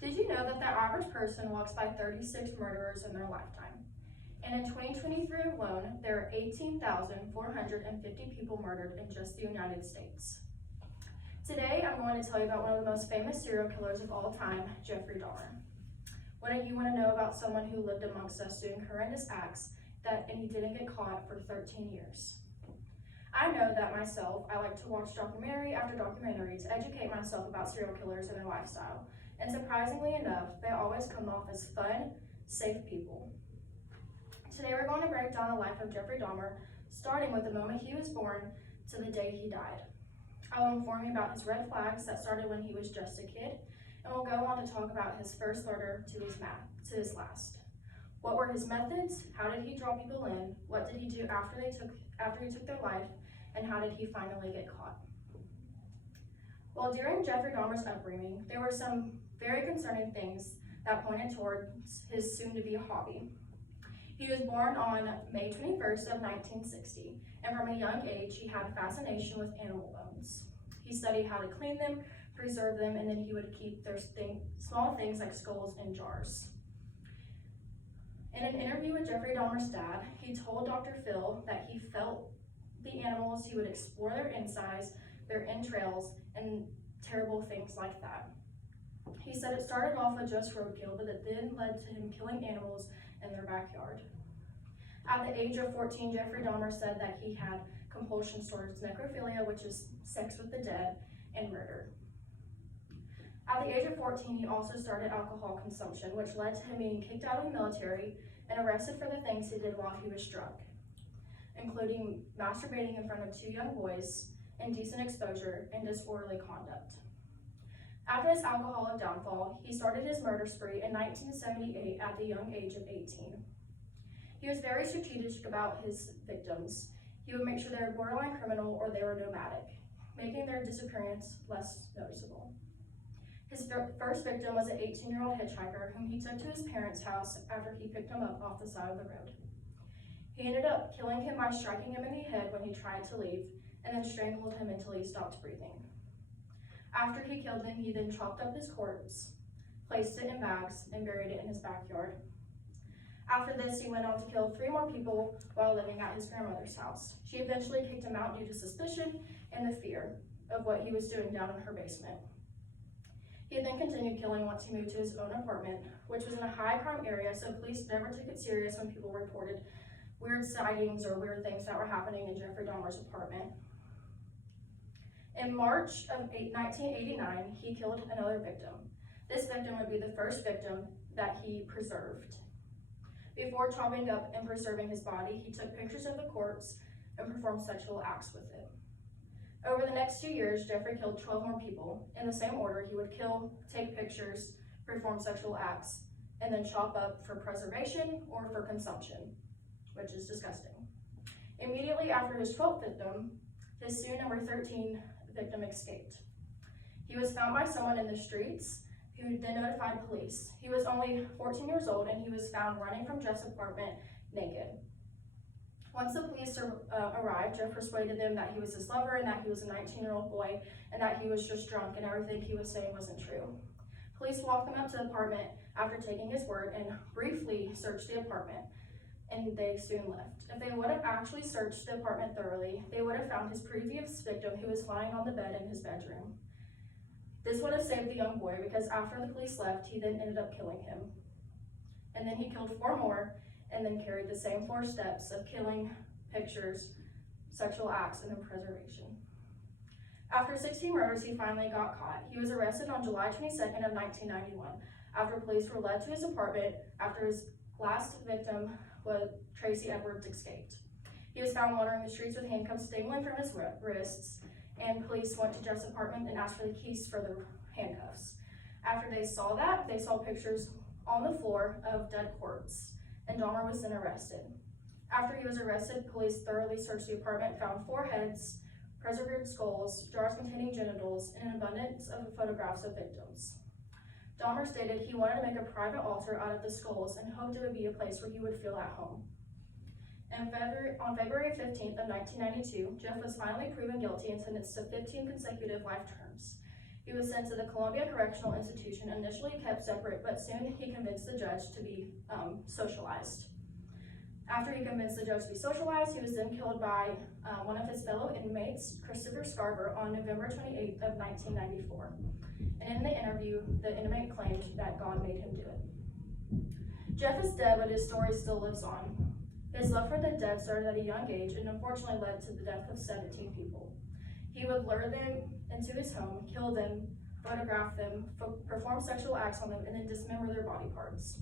Did you know that the average person walks by 36 murderers in their lifetime? And in 2023 alone, there are 18,450 people murdered in just the United States. Today, I'm going to tell you about one of the most famous serial killers of all time, Jeffrey Dahmer. Wouldn't you want to know about someone who lived amongst us doing horrendous acts and he didn't get caught for 13 years? I know that myself, I like to watch documentary after documentary to educate myself about serial killers and their lifestyle. And surprisingly enough, they always come off as fun, safe people. Today we're going to break down the life of Jeffrey Dahmer, starting with the moment he was born to the day he died. I will inform you about his red flags that started when he was just a kid, and we'll go on to talk about his first murder to his last. What were his methods? How did he draw people in? What did he do after he took their life? And how did he finally get caught? Well, during Jeffrey Dahmer's upbringing, there were some very concerning things that pointed towards his soon-to-be hobby. He was born on May 21st of 1960, and from a young age, he had a fascination with animal bones. He studied how to clean them, preserve them, and then he would keep their small things like skulls in jars. In an interview with Jeffrey Dahmer's dad, he told Dr. Phil that he felt the animals, he would explore their insides, their entrails, and terrible things like that. He said it started off with just roadkill, but it then led to him killing animals in their backyard. At the age of 14, Jeffrey Dahmer said that he had compulsions towards necrophilia, which is sex with the dead, and murder. At the age of 14, he also started alcohol consumption, which led to him being kicked out of the military and arrested for the things he did while he was drunk, including masturbating in front of 2 young boys, indecent exposure, and disorderly conduct. After his alcoholic downfall, he started his murder spree in 1978 at the young age of 18. He was very strategic about his victims. He would make sure they were borderline criminal or they were nomadic, making their disappearance less noticeable. His first victim was an 18-year-old hitchhiker whom he took to his parents' house after he picked him up off the side of the road. He ended up killing him by striking him in the head when he tried to leave, and then strangled him until he stopped breathing. After he killed him, he then chopped up his corpse, placed it in bags, and buried it in his backyard. After this, he went on to kill 3 more people while living at his grandmother's house. She eventually kicked him out due to suspicion and the fear of what he was doing down in her basement. He then continued killing once he moved to his own apartment, which was in a high crime area, so police never took it serious when people reported weird sightings or weird things that were happening in Jeffrey Dahmer's apartment. In March of 1989, he killed another victim. This victim would be the first victim that he preserved. Before chopping up and preserving his body, he took pictures of the corpse and performed sexual acts with it. Over the next 2 years, Jeffrey killed 12 more people. In the same order, he would kill, take pictures, perform sexual acts, and then chop up for preservation or for consumption, which is disgusting. Immediately after his 12th victim, his soon number 13 victim escaped. He was found by someone in the streets who then notified police. He was only 14 years old and he was found running from Jeff's apartment naked. Once the police arrived, Jeff persuaded them that he was his lover and that he was a 19-year-old boy and that he was just drunk and everything he was saying wasn't true. Police walked him up to the apartment after taking his word and briefly searched the apartment, and they soon left. If they would have actually searched the apartment thoroughly, they would have found his previous victim who was lying on the bed in his bedroom. This would have saved the young boy because after the police left, he then ended up killing him. And then he killed 4 more and then carried the same 4 steps of killing, pictures, sexual acts, and then preservation. After 16 murders, he finally got caught. He was arrested on July 22nd of 1991 after police were led to his apartment after his last victim, Tracy Edwards, escaped. He was found wandering the streets with handcuffs dangling from his wrists, and police went to Jeff's apartment and asked for the keys for the handcuffs. After they saw that, they saw pictures on the floor of dead corpse, and Dahmer was then arrested. After he was arrested, police thoroughly searched the apartment, found 4 heads, preserved skulls, jars containing genitals, and an abundance of photographs of victims. Dahmer stated he wanted to make a private altar out of the skulls and hoped it would be a place where he would feel at home. On February 15th of 1992, Jeff was finally proven guilty and sentenced to 15 consecutive life terms. He was sent to the Columbia Correctional Institution, initially kept separate, but soon he convinced the judge to be socialized. After he convinced the judge to be socialized, he was then killed by one of his fellow inmates, Christopher Scarver, on November 28th of 1994. And in the interview, the inmate claimed that God made him do it. Jeff is dead, but his story still lives on. His love for the dead started at a young age and unfortunately led to the death of 17 people. He would lure them into his home, kill them, photograph them, perform sexual acts on them, and then dismember their body parts.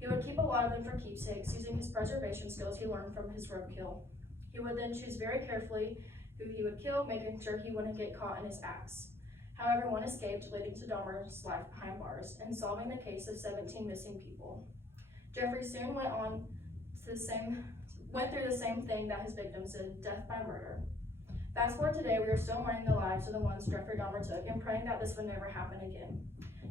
He would keep a lot of them for keepsakes, using his preservation skills he learned from his roadkill. He would then choose very carefully who he would kill, making sure he wouldn't get caught in his acts. However, one escaped, leading to Dahmer's life behind bars and solving the case of 17 missing people. Jeffrey soon went through the same thing that his victims did, death by murder. Fast forward today, we are still mourning the lives of the ones Jeffrey Dahmer took and praying that this would never happen again.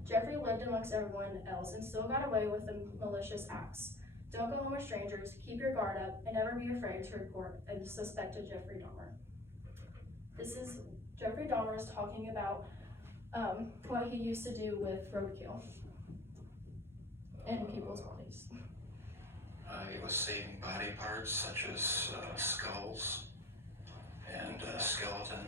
Jeffrey lived amongst everyone else and still got away with the malicious acts. Don't go home with strangers, keep your guard up, and never be afraid to report a suspected Jeffrey Dahmer. This is Jeffrey Dahmer's talking about what he used to do with roadkill in people's bodies. He was saving body parts such as skulls and skeletons.